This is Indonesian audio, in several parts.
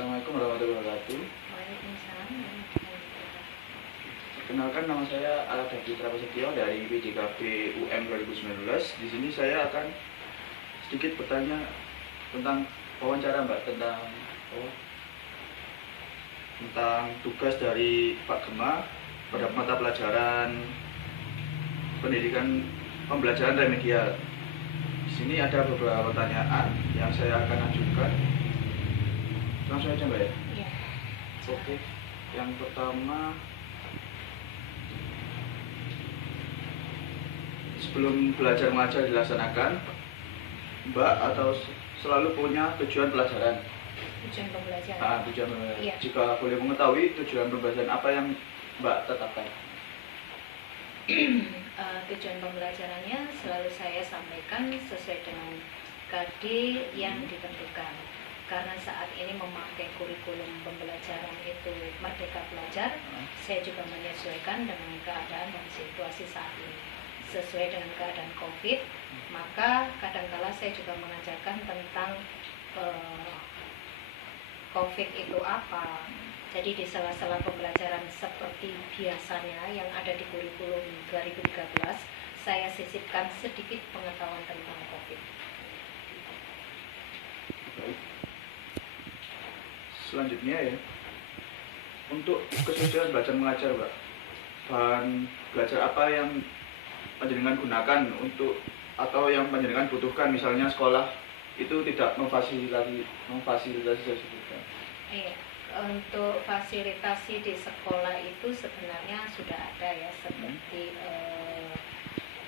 Assalamualaikum warahmatullahi wabarakatuh. Waalaikumsalam warahmatullahi wabarakatuh. Perkenalkan, nama saya Aladadi Prasetyo dari PJKB UM 2019. Di sini saya akan sedikit bertanya tentang wawancara Mbak, tentang tugas dari Pak Gema pada mata pelajaran pendidikan pembelajaran remedial. Di sini ada beberapa pertanyaan yang saya akan ajukan. Langsung aja Mbak ya? Iya. Oke. Yang pertama, sebelum belajar mengajar dilaksanakan, Mbak atau selalu punya tujuan pelajaran? Tujuan pembelajaran. Tujuan pembelajaran. Iya. Jika boleh mengetahui tujuan pembelajaran apa yang Mbak tetapkan? Tujuan pembelajarannya selalu saya sampaikan sesuai dengan KD yang ditentukan. Karena saat ini memakai kurikulum pembelajaran itu Merdeka Belajar, saya juga menyesuaikan dengan keadaan dan situasi saat ini. Sesuai dengan keadaan COVID, maka kadangkala saya juga mengajarkan tentang COVID itu apa. Jadi di sela-sela pembelajaran seperti biasanya yang ada di kurikulum 2013, saya sisipkan sedikit pengetahuan tentang COVID. Baik. Selanjutnya ya, untuk kesusahan belajar mengajar Mbak, bahan belajar apa yang panjenengan gunakan untuk atau yang panjenengan butuhkan, misalnya sekolah itu tidak memfasilitasi tersebut? Iya. Untuk fasilitasi di sekolah itu sebenarnya sudah ada ya, seperti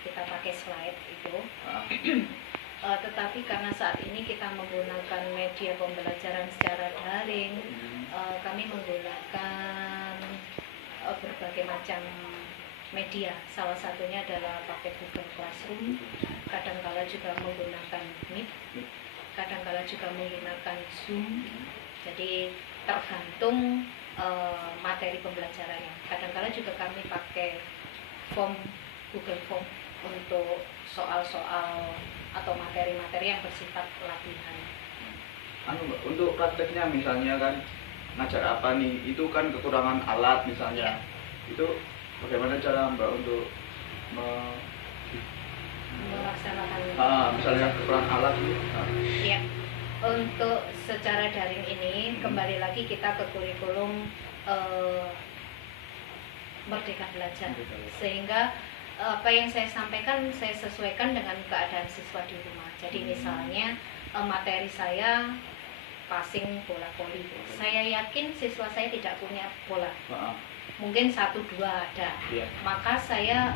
kita pakai slide itu. Tetapi karena saat ini kita menggunakan media pembelajaran secara daring, kami menggunakan berbagai macam media. Salah satunya adalah pakai Google Classroom, kadangkala juga menggunakan Meet, kadangkala juga menggunakan Zoom. Jadi tergantung materi pembelajarannya. Kadang-kala juga kami pakai form, Google Form untuk soal-soal atau materi-materi yang bersifat latihan. Untuk prakteknya misalnya kan ngajar apa nih, itu kan kekurangan alat misalnya. Itu bagaimana cara Mbak untuk melaksanakan misalnya kekurangan alat gitu? Iya. Untuk secara daring ini kembali lagi kita ke kurikulum Merdeka Belajar, sehingga apa yang saya sampaikan saya sesuaikan dengan keadaan siswa di rumah. Jadi misalnya materi saya passing bola voli, saya yakin siswa saya tidak punya bola, mungkin 1-2 ada, maka saya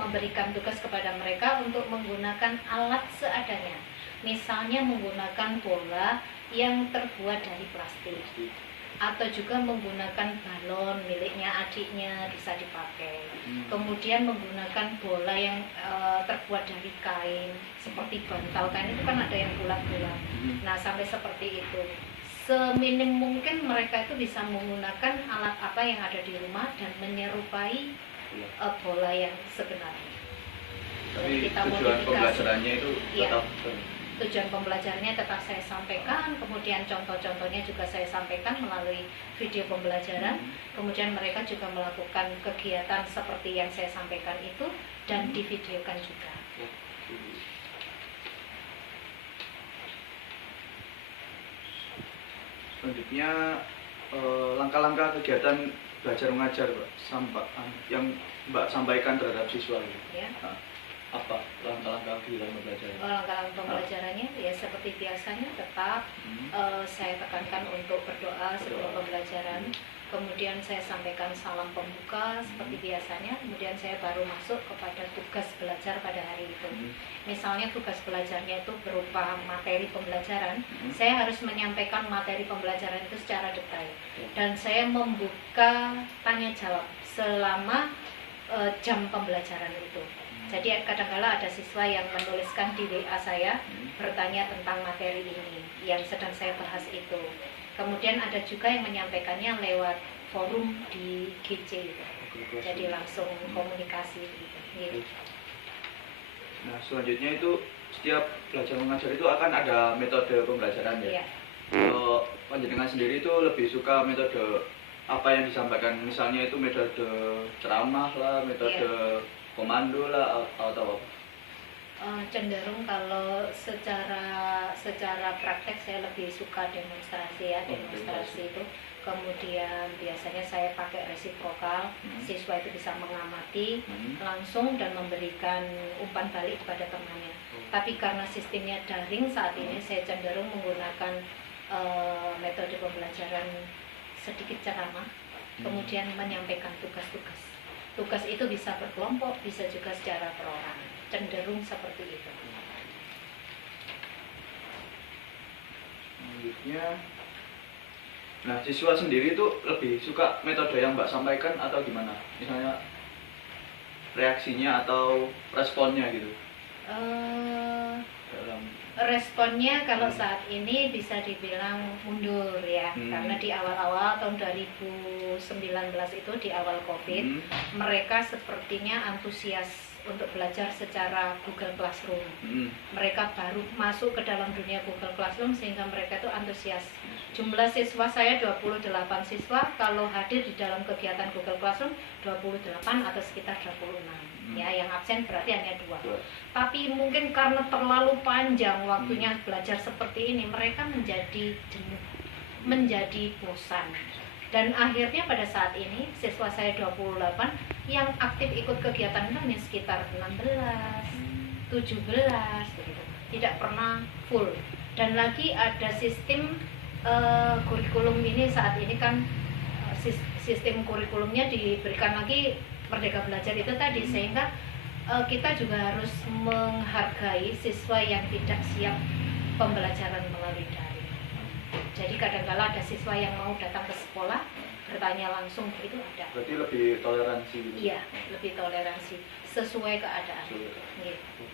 memberikan tugas kepada mereka untuk menggunakan alat seadanya. Misalnya menggunakan bola yang terbuat dari plastik, atau juga menggunakan balon miliknya adiknya bisa dipakai. Kemudian menggunakan bola yang terbuat dari kain, seperti bantal kain itu kan ada yang bulat-bulat. Nah, sampai seperti itu. Seminim mungkin mereka itu bisa menggunakan alat apa yang ada di rumah dan menyerupai bola yang sebenarnya. Tapi tujuan pembelajarannya itu tetap tujuan pembelajarannya tetap saya sampaikan, kemudian contoh-contohnya juga saya sampaikan melalui video pembelajaran, kemudian mereka juga melakukan kegiatan seperti yang saya sampaikan itu dan divideokan juga. Selanjutnya, langkah-langkah kegiatan belajar mengajar yang Mbak sampaikan terhadap siswa Ya. Apa langkah-langkah kegiatan pembelajaran? Langkah-langkah pembelajarannya ya seperti biasanya tetap saya tekankan untuk berdoa sebelum pembelajaran. Kemudian saya sampaikan salam pembuka seperti biasanya. Kemudian saya baru masuk kepada tugas belajar pada hari itu. Misalnya tugas belajarnya itu berupa materi pembelajaran, saya harus menyampaikan materi pembelajaran itu secara detail. Dan saya membuka tanya jawab selama jam pembelajaran itu. Jadi kadang-kala ada siswa yang menuliskan di WA saya bertanya tentang materi ini yang sedang saya bahas itu. Kemudian ada juga yang menyampaikannya lewat forum di GC, jadi langsung komunikasi gitu. Nah, selanjutnya itu setiap belajar mengajar itu akan ada metode pembelajaran ya? Iya. Kalau panjenengan sendiri itu lebih suka metode apa yang disampaikan? Misalnya itu metode ceramah lah, metode komando lah, atau apa? Cenderung kalau secara praktek saya lebih suka demonstrasi ya, demonstrasi itu. Kemudian biasanya saya pakai resiprokal, siswa itu bisa mengamati langsung dan memberikan umpan balik kepada temannya. Tapi karena sistemnya daring saat ini, saya cenderung menggunakan metode pembelajaran sedikit ceramah, kemudian menyampaikan tugas-tugas. Tugas itu bisa berkelompok, bisa juga secara perorangan. Cenderung seperti itu. Selanjutnya, nah siswa sendiri itu lebih suka metode yang Mbak sampaikan atau gimana? Misalnya reaksinya atau responnya gitu? Dalam Responnya kalau saat ini bisa dibilang mundur ya, karena di awal-awal tahun 2019 itu di awal COVID, mereka sepertinya antusias untuk belajar secara Google Classroom. Mereka baru masuk ke dalam dunia Google Classroom sehingga mereka itu antusias. Jumlah siswa saya 28 siswa, kalau hadir di dalam kegiatan Google Classroom 28 atau sekitar 26. Ya, yang absen berarti hanya 2. Tapi mungkin karena terlalu panjang waktunya belajar seperti ini, mereka menjadi jenuh, menjadi bosan. Dan akhirnya pada saat ini siswa saya 28 yang aktif ikut kegiatan itu hanya sekitar 16, 17 begitu. Tidak pernah full. Dan lagi ada sistem kurikulum ini saat ini kan sistem kurikulumnya diberikan lagi Merdeka Belajar itu tadi, sehingga kita juga harus menghargai siswa yang tidak siap pembelajaran melalui daring. Jadi kadang-kala ada siswa yang mau datang ke sekolah bertanya langsung, itu ada. Berarti lebih toleransi gitu? Iya, lebih toleransi sesuai keadaan. Gitu.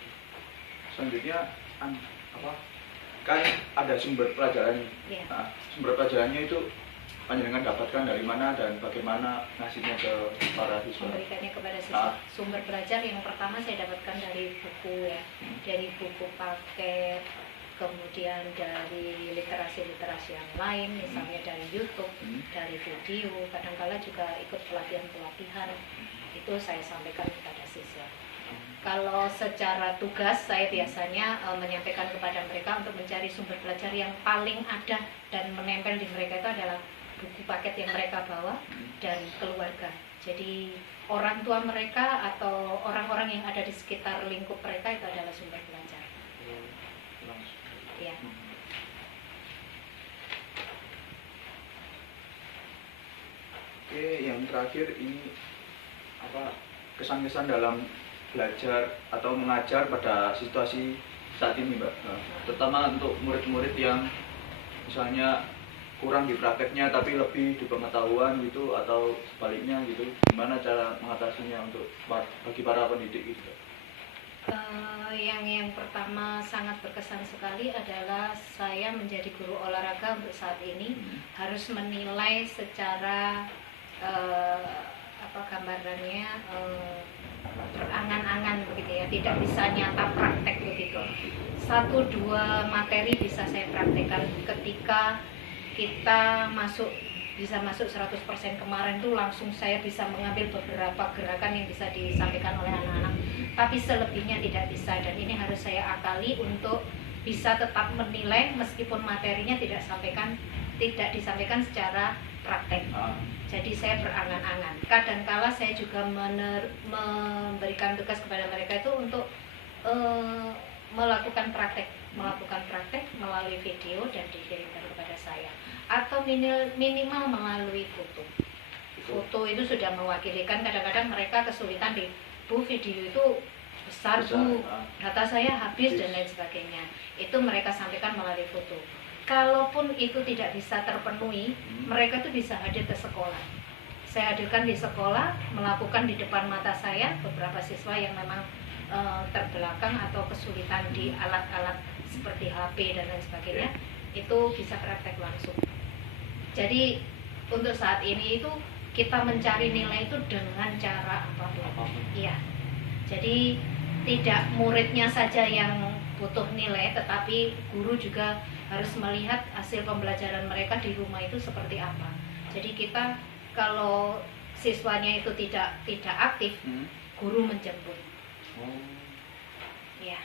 Selanjutnya apa? Kan ada sumber pelajarannya. Nah, sumber pelajarannya itu panjenengan dapatkan dari mana dan bagaimana ngasihnya ke para siswa? Memberikannya kepada siswa. Sumber belajar yang pertama saya dapatkan dari buku ya, dari buku paket, kemudian dari literasi-literasi yang lain, misalnya dari YouTube, dari video, kadang-kala juga ikut pelatihan-pelatihan, itu saya sampaikan kepada siswa. Kalau secara tugas saya biasanya menyampaikan kepada mereka untuk mencari sumber belajar yang paling ada dan menempel di mereka itu adalah buku paket yang mereka bawa dan keluarga. Jadi orang tua mereka atau orang-orang yang ada di sekitar lingkup mereka itu adalah sumber belajar. Ya. Oke, yang terakhir ini apa kesan-kesan dalam belajar atau mengajar pada situasi saat ini, Mbak? Terutama untuk murid-murid yang misalnya kurang di prakteknya tapi lebih di pengetahuan gitu, atau sebaliknya gitu, gimana cara mengatasinya untuk bagi para pendidik gitu? Yang pertama sangat berkesan sekali adalah saya menjadi guru olahraga untuk saat ini harus menilai secara gambarannya berangan-angan begitu ya, tidak bisa nyata praktek begitu. 1-2 materi bisa saya praktekkan ketika kita bisa masuk 100%. Kemarin tuh langsung saya bisa mengambil beberapa gerakan yang bisa disampaikan oleh anak-anak, tapi selebihnya tidak bisa, dan ini harus saya akali untuk bisa tetap menilai meskipun materinya tidak disampaikan secara praktek. Jadi saya berangan-angan. Kadangkala saya juga memberikan tugas kepada mereka itu untuk melakukan praktek melalui video dan dikirimkan kepada saya, atau minimal melalui foto. Foto itu sudah mewakili, kan kadang-kadang mereka kesulitan di Bu, video itu besar Bu, data saya habis dan lain sebagainya. Itu mereka sampaikan melalui foto. Kalaupun itu tidak bisa terpenuhi, mereka itu bisa hadir ke sekolah. Saya hadirkan di sekolah, melakukan di depan mata saya beberapa siswa yang memang terbelakang atau kesulitan di alat-alat seperti HP dan lain sebagainya, itu bisa praktek langsung. Jadi untuk saat ini itu kita mencari nilai itu dengan cara apapun. Iya. Jadi tidak muridnya saja yang butuh nilai, tetapi guru juga harus melihat hasil pembelajaran mereka di rumah itu seperti apa. Jadi kita kalau siswanya itu tidak aktif, guru menjemput. Oh. Ya.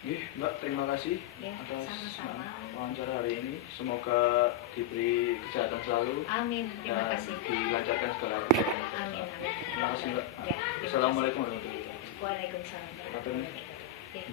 Mbak, terima kasih Ya, atas sama-sama. wawancara hari ini. Semoga diberi kesehatan selalu. Amin. Terima dan kasih. dilancarkan segala kegiatan. Amin. Amin. Terima kasih, Mbak. Ya, terima kasih. Assalamualaikum warahmatullahi wabarakatuh. Waalaikumsalam. Matur nuwun. Ya.